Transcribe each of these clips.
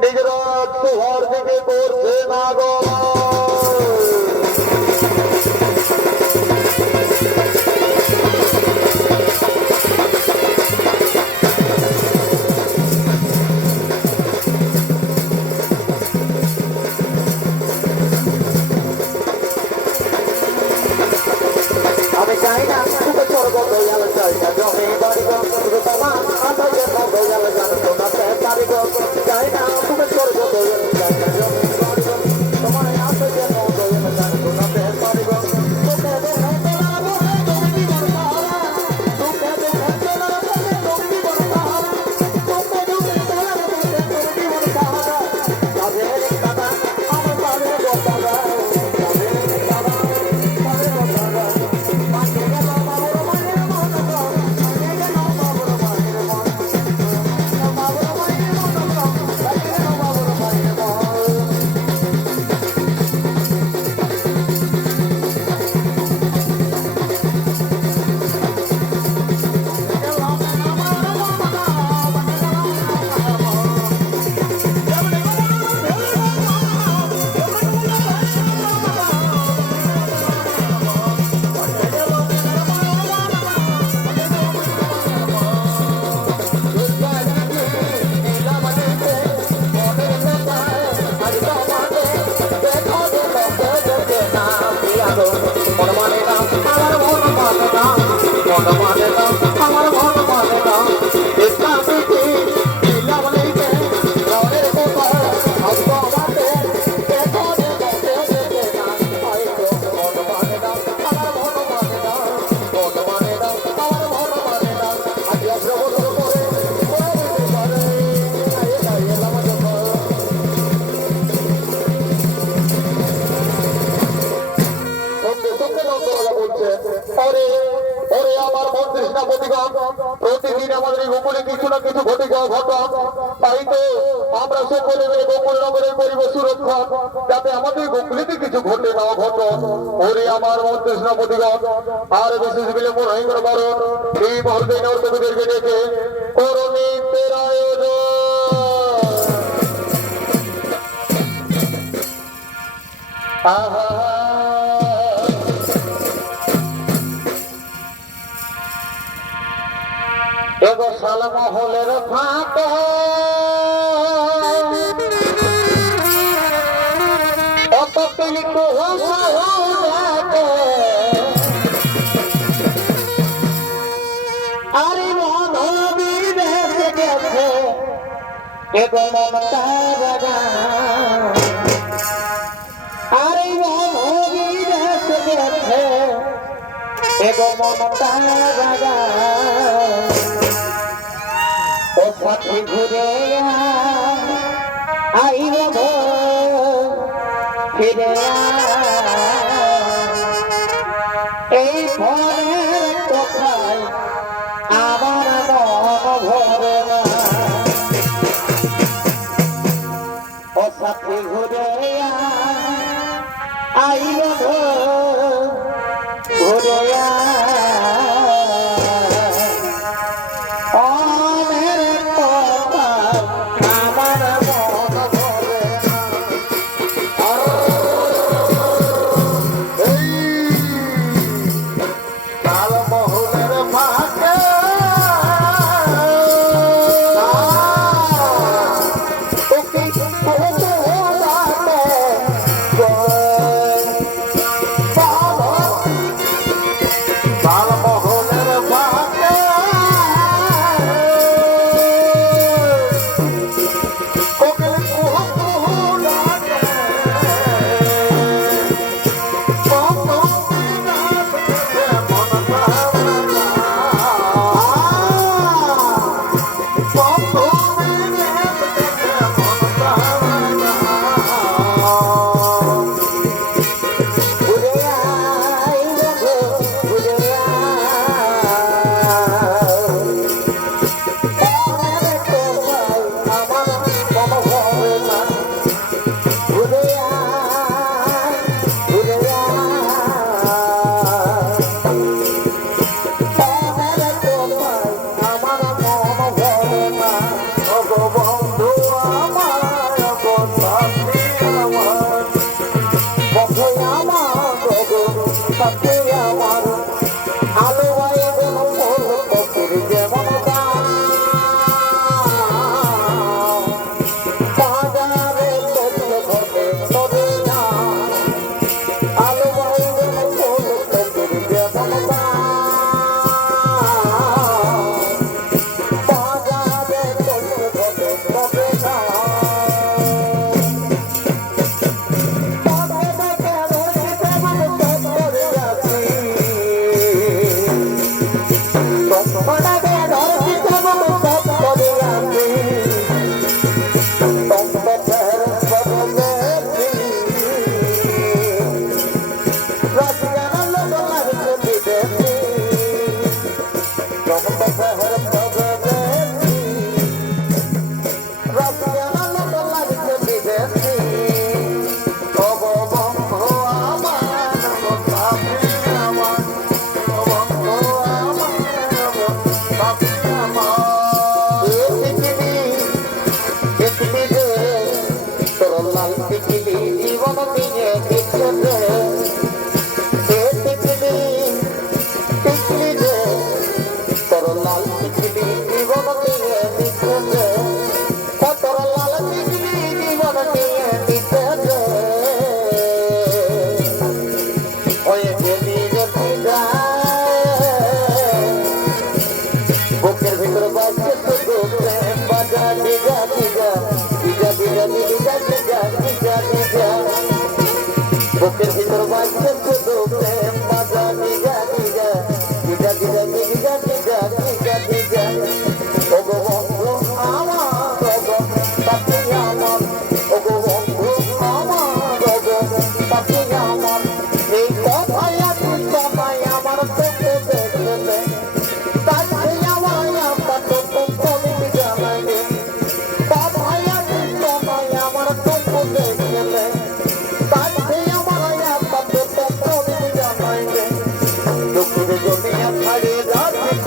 নিজেরা সোহার দিকে করছে না গো আমি চাই না শুধু স্বর্গ দয়াল চাই না one, the one, না ঘটন ওরে আমার সেনাপতিগণ, আর বিশেষ বিলম্ব নয় করে এই মুহূর্তে নর্তকীদেরকে ডেকে করণিতের আয়োজন। আহা। এগো সালমা হলের ফাঁক এগো মমতা বাবা আরে মনবীর দেশে গেছে এগো মমতা বাবা ও সাথে ঘুরে আইব ফিরে এই ফলের কোথায় আমার মন ভরে না। ও সাথে ঘুরে আইব Pop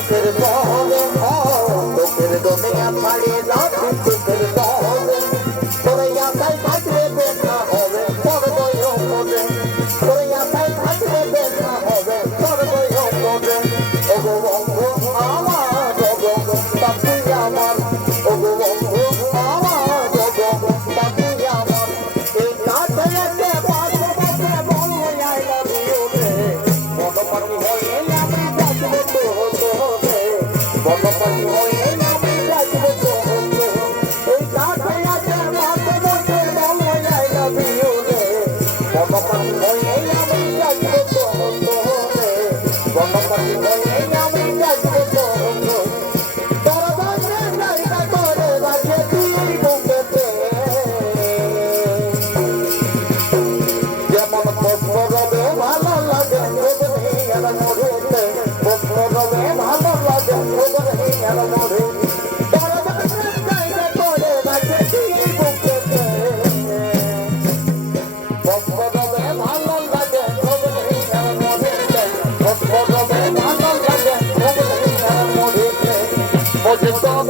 ভূতের পর